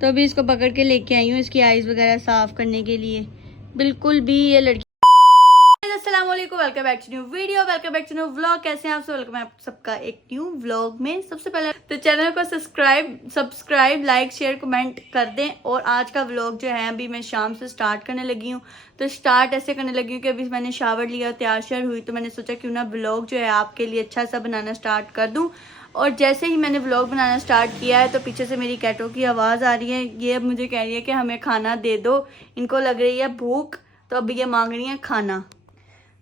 तो अभी इसको पकड़ के लेके आई हूँ इसकी आईज वगैरह साफ करने के लिए। बिल्कुल भी ये लड़की। अस्सलाम वालेकुम, welcome back to new video, welcome back to new vlog. कैसे हैं आप सब? वेलकम है आप सबका एक न्यू व्लॉग में। सबसे पहले तो चैनल को सब्सक्राइब लाइक शेयर कमेंट कर दें। और आज का व्लॉग जो है अभी मैं शाम से स्टार्ट करने लगी हूँ। तो स्टार्ट ऐसे करने लगी हूँ कि अभी मैंने शावर लिया, तैयार श्यार हुई, तो मैंने सोचा क्यों ना व्लॉग जो है आपके लिए अच्छा सा बनाना स्टार्ट कर दूँ। और जैसे ही मैंने व्लॉग बनाना स्टार्ट किया है तो पीछे से मेरी कैटों की आवाज़ आ रही है। ये अब मुझे कह रही है कि हमें खाना दे दो, इनको लग रही है भूख, तो अभी ये मांग रही है खाना।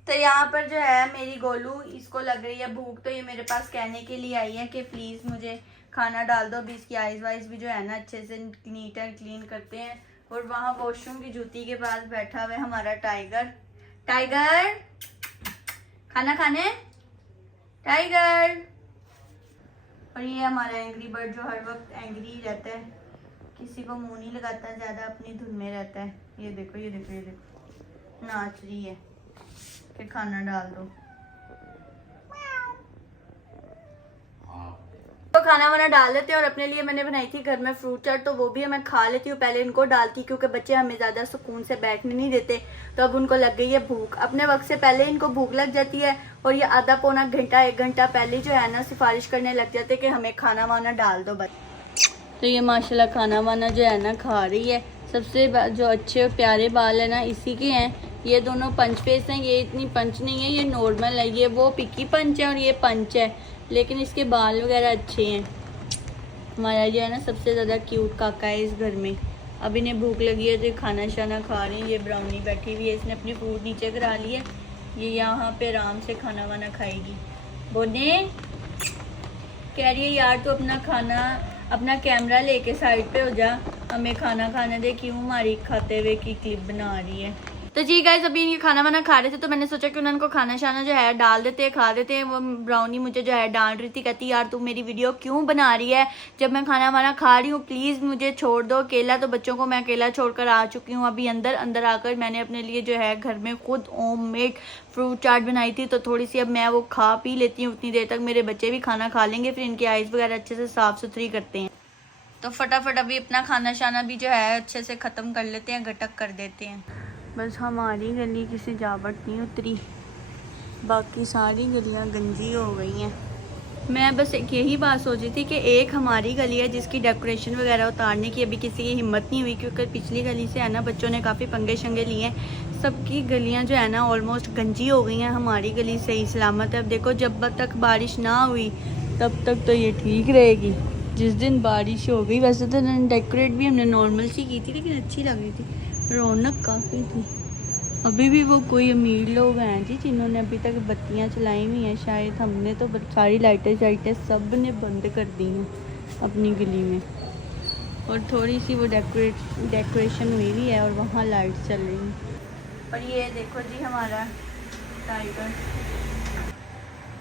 तो यहाँ पर जो है मेरी गोलू, इसको लग रही है भूख, तो ये मेरे पास कहने के लिए आई है कि प्लीज़ मुझे खाना डाल दो। अभी इसकी आइज़ वाइज भी जो है ना अच्छे से नीट एंड क्लीन करते हैं। और वहाँ वॉशरूम की जूती के पास बैठा हुआ है हमारा टाइगर। टाइगर खाना खाने, टाइगर। और ये हमारा एंग्री बर्ड जो हर वक्त एंग्री रहता है, किसी को मुंह नहीं लगाता, ज़्यादा अपनी धुन में रहता है। ये देखो ये देखो ये देखो, नाच रही है कि खाना डाल दो। तो खाना वाना डाल लेते हैं। और अपने लिए मैंने बनाई थी घर में फ्रूट चाट, तो वो भी मैं खा लेती हूँ। पहले इनको डालती क्योंकि बच्चे हमें ज़्यादा सुकून से बैठने नहीं देते, तो अब उनको लग गई है भूख। अपने वक्त से पहले इनको भूख लग जाती है और ये आधा पौना घंटा 1 घंटा पहले जो है ना सिफारिश करने लग जाते कि हमें खाना वाना डाल दो बस। तो ये माशाल्लाह खाना वाना जो है ना खा रही है। सबसे जो अच्छे प्यारे बाल है ना इसी के हैं। ये दोनों पंच फेस हैं, ये इतनी पंच नहीं है, ये नॉर्मल है। ये वो पिकी पंच है और ये पंच है, लेकिन इसके बाल वगैरह अच्छे हैं। हमारा जो है ना सबसे ज़्यादा क्यूट काका है इस घर में। अब इन्हें भूख लगी है तो खाना शाना खा रही है। ये ब्राउनी बैठी हुई है, इसने अपनी फूड नीचे करा ली है। ये यहाँ पे आराम से खाना वाना खाएगी। बोने कह रही है यार तो अपना खाना, अपना कैमरा लेके साइड पे हो जा, हमें खाना खाने दे, क्यों हमारी खाते हुए की क्लिप बना रही है। तो जी गाइस अभी इनके खाना वाना खा रहे थे, तो मैंने सोचा कि उनको खाना शाना जो है डाल देते हैं, खा देते हैं। वो ब्राउनी मुझे जो है डांट रही थी, कहती यार तू मेरी वीडियो क्यों बना रही है जब मैं खाना वाना खा रही हूँ, प्लीज़ मुझे छोड़ दो अकेला। तो बच्चों को मैं अकेला छोड़कर आ चुकी हूँ। अभी अंदर आकर मैंने अपने लिए जो है घर में खुद होममेड फ्रूट चाट बनाई थी, तो थोड़ी सी अब मैं वो खा पी लेती हूँ। उतनी देर तक मेरे बच्चे भी खाना खा लेंगे, फिर इनकी आइज़ वगैरह अच्छे से साफ़ सुथरी करते हैं। तो फटाफट अभी अपना खाना शाना भी जो है अच्छे से ख़त्म कर लेते हैं, गटक कर देते हैं। बस हमारी गली की सजावट नहीं उतरी, बाकी सारी गलियां गंजी हो गई हैं। मैं बस एक यही बात सोच रही थी कि एक हमारी गली है जिसकी डेकोरेशन वगैरह उतारने की अभी किसी की हिम्मत नहीं हुई, क्योंकि पिछली गली से है ना बच्चों ने काफ़ी पंगे शंगे लिए हैं। सबकी गलियां जो है ना ऑलमोस्ट गंजी हो गई हैं। हमारी गली सही सलामत है। अब देखो जब तक बारिश ना हुई तब तक तो ये ठीक रहेगी। जिस दिन बारिश हो गई, वैसे तो डेकोरेट भी हमने नॉर्मल सी की थी, लेकिन अच्छी लग रही थी, रौनक काफ़ी थी। अभी भी वो कोई अमीर लोग हैं जी जिन्होंने अभी तक बत्तियां चलाई हुई हैं। शायद हमने तो सारी लाइटें सब ने बंद कर दी हैं अपनी गली में। और थोड़ी सी वो डेकोरेशन हुई हुई है और वहाँ लाइट्स चल रही हैं। और ये देखो जी हमारा टाइगर।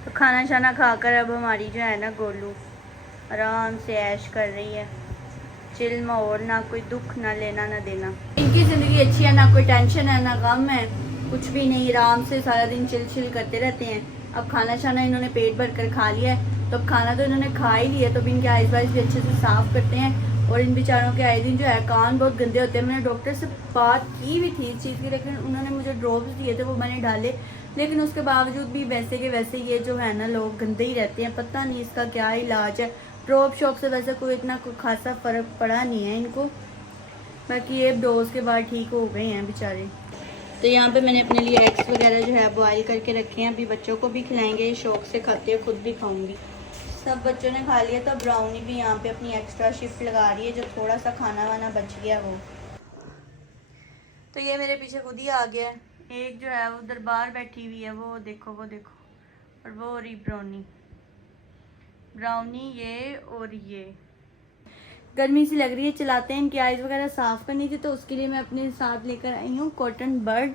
तो खाना शाना खाकर अब हमारी जो है ना गोलू आराम से ऐश कर रही है। चिल माहौल, ना कोई दुख ना लेना ना देना। इनकी ज़िंदगी अच्छी है, ना कोई टेंशन है ना गम है, कुछ भी नहीं, आराम से सारा दिन चिल करते रहते हैं। अब खाना शाना इन्होंने पेट भर कर खा लिया है, तो अब खाना तो इन्होंने खा ही लिया, तो अब इनके आइज़ वाइज भी अच्छे से साफ़ करते हैं। और इन बेचारों के आए दिन जो है कान बहुत गंदे होते हैं। मैंने डॉक्टर से बात की भी थी इस चीज़ की, लेकिन उन्होंने मुझे ड्रॉप्स दिए थे, वो मैंने डाले, लेकिन उसके बावजूद भी वैसे के वैसे ये जो है ना लोग गंदे ही रहते हैं। पता नहीं इसका क्या इलाज है। ड्रॉप शॉप से वैसे कोई इतना खासा फ़र्क पड़ा नहीं है इनको, बाकी ये डोज के बाद ठीक हो गए हैं बेचारे। तो यहाँ पे मैंने अपने लिए एग्स वगैरह जो है बॉईल करके रखे हैं। अभी बच्चों को भी खिलाएंगे, शौक से खाते हैं, खुद भी खाऊंगी। सब बच्चों ने खा लिया, तो ब्राउनी भी यहाँ पे अपनी एक्स्ट्रा शिफ्ट लगा रही है, जो थोड़ा सा खाना वाना बच गया वो। तो ये मेरे पीछे खुद ही आ गया है। एक जो है वो उधर बाहर बैठी हुई है, वो देखो और वो हो रही ब्राउनी ये। और ये गर्मी सी लग रही है, चलाते हैं। इनकी आइज़ वगैरह साफ़ करनी थी, तो उसके लिए मैं अपने साथ लेकर आई हूँ कॉटन बर्ड।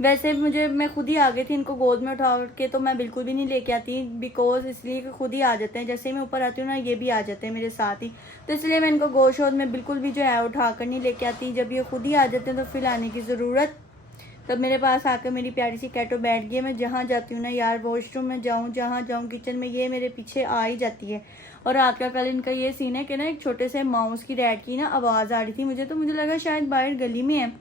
वैसे मैं खुद ही आ गई थी इनको गोद में उठा के, तो मैं बिल्कुल भी नहीं लेके आती, बिकॉज इसलिए कि खुद ही आ जाते हैं। जैसे ही मैं ऊपर आती हूँ ना ये भी आ जाते हैं मेरे साथ ही, तो इसलिए मैं इनको गोशोद में बिल्कुल भी जो है उठा कर नहीं लेके आती। जब ये खुद ही आ जाते हैं तो फिर आने की ज़रूरत। तब मेरे पास आकर मेरी प्यारी सी कैटो बैठ गई है। मैं जहाँ जाती हूँ ना यार, वॉशरूम में जाऊँ, जहाँ जाऊँ, किचन में, ये मेरे पीछे आ ही जाती है। और रात का कल इनका ये सीन है कि ना एक छोटे से माउस की रैट की ना आवाज़ आ रही थी मुझे, तो मुझे लगा शायद बाहर गली में है,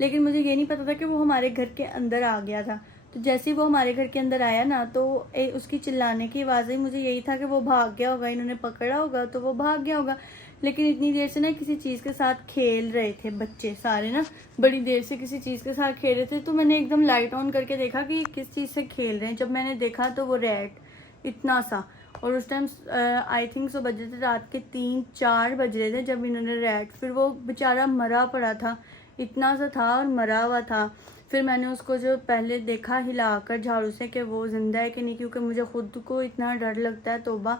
लेकिन मुझे ये नहीं पता था कि वो हमारे घर के अंदर आ गया था। तो जैसे ही वो हमारे घर के अंदर आया ना, तो उसकी चिल्लाने की आवाज़ें, मुझे यही था कि वो भाग गया होगा, इन्होंने पकड़ा होगा तो वो भाग गया होगा। लेकिन इतनी देर से ना किसी चीज़ के साथ खेल रहे थे बच्चे सारे ना, बड़ी देर से किसी चीज़ के साथ खेल रहे थे। तो मैंने एकदम लाइट ऑन करके देखा कि किस चीज़ से खेल रहे हैं। जब मैंने देखा तो वो रैट इतना सा, और उस टाइम आई थिंक सो बज रहे थे रात के 3-4 बज रहे थे जब इन्होंने रैट, फिर वो बेचारा मरा पड़ा था, इतना सा था और मरा हुआ था। फिर मैंने उसको जो पहले देखा हिलाकर झाड़ू से कि वो जिंदा है कि नहीं, क्योंकि मुझे खुद को इतना डर लगता है, तौबा।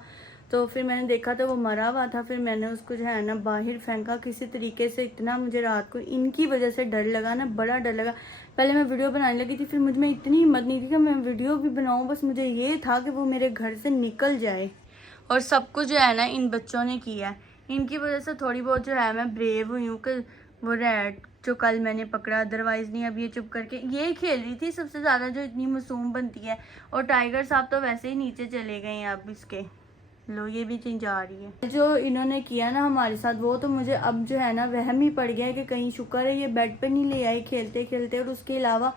तो फिर मैंने देखा तो वो मरा हुआ था। फिर मैंने उसको जो है ना बाहर फेंका किसी तरीके से। इतना मुझे रात को इनकी वजह से डर लगा ना, बड़ा डर लगा। पहले मैं वीडियो बनाने लगी थी, फिर मुझ में इतनी हिम्मत नहीं थी कि मैं वीडियो भी बनाऊँ, बस मुझे ये था कि वो मेरे घर से निकल जाए। और सब कुछ जो है ना इन बच्चों ने किया है, इनकी वजह से थोड़ी बहुत जो है मैं ब्रेव हुई हूँ कि वो रैट जो कल मैंने पकड़ा, अदरवाइज नहीं। अब ये चुप करके ये खेल रही थी सबसे ज़्यादा, जो इतनी मासूम बनती है। और टाइगर साहब तो वैसे ही नीचे चले गए हैं अब इसके, लो ये भी चीज जा रही है। जो इन्होंने किया ना हमारे साथ, वो तो मुझे अब जो है ना वहम ही पड़ गया है कि कहीं शुक्र है ये बेड पे नहीं ले आए खेलते खेलते। और उसके अलावा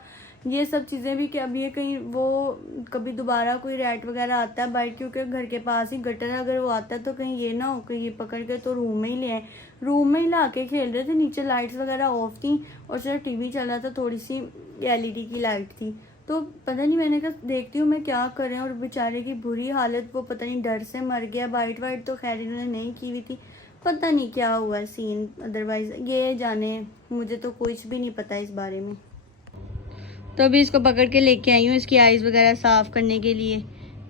ये सब चीज़ें भी कि अब ये कहीं वो कभी दोबारा कोई रैट वगैरह आता है बाइट, क्योंकि घर के पास ही गटर है, अगर वो आता है तो कहीं ये ना हो कि ये पकड़ के तो रूम में ही ले आए। रूम में ही ला के खेल रहे थे, नीचे लाइट्स वगैरह ऑफ थी और सिर्फ टीवी चल रहा था, थोड़ी सी LED की लाइट थी। तो पता नहीं, मैंने कहा देखती हूँ मैं क्या करें। और बेचारे की बुरी हालत, वो पता नहीं डर से मर गया। बाइट वाइट तो खैर इन्होंने नहीं की हुई थी, पता नहीं क्या हुआ सीन, अदरवाइज ये जाने, मुझे तो कुछ भी नहीं पता इस बारे में। तो अभी इसको पकड़ के लेके आई हूँ इसकी आइज़ वगैरह साफ़ करने के लिए।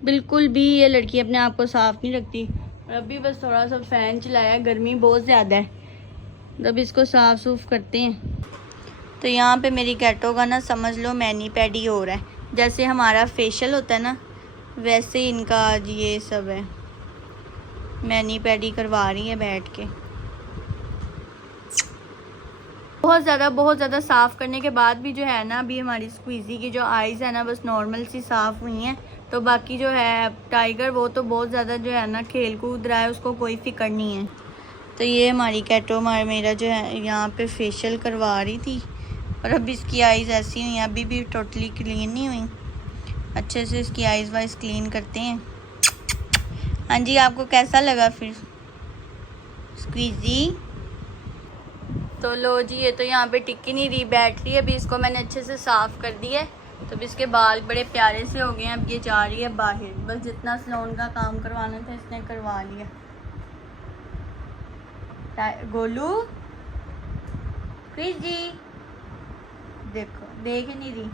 बिल्कुल भी ये लड़की अपने आप को साफ़ नहीं रखती। और अभी बस थोड़ा सा फ़ैन चलाया, गर्मी बहुत ज़्यादा है, तो अभी इसको साफ़ सूफ करते हैं। तो यहाँ पे मेरी कैटो का ना समझ लो मैनी पैडी हो रहा है। जैसे हमारा फेशियल होता है ना, वैसे ही इनका आज ये सब है, मैनी पैडी करवा रही है बैठ के। बहुत ज़्यादा साफ़ करने के बाद भी जो है ना, अभी हमारी स्क्वीज़ी की जो आइज़ है ना बस नॉर्मल सी साफ़ हुई हैं। तो बाकी जो है टाइगर वो तो बहुत ज़्यादा जो है ना खेल कूद रहा है, उसको कोई फिक्र नहीं है। तो ये हमारी कैटो मेरा जो है यहाँ पे फेशियल करवा रही थी, और अभी इसकी आइज़ ऐसी हुई हैं, अभी भी टोटली क्लीन नहीं हुई। अच्छे से इसकी आइज़ वाइज़ क्लीन करते हैं। हाँ जी, आपको कैसा लगा फिर स्क्वीज़ी? तो लो जी, ये तो यहाँ पे टिक ही नहीं रही, बैठ रही है। अभी इसको मैंने अच्छे से साफ़ कर दिया है, तो अभी इसके बाल बड़े प्यारे से हो गए हैं। अब ये जा रही है बाहर, बस जितना सलोन का काम करवाना था इसने करवा लिया। गोलू जी देखो, देख नहीं रही।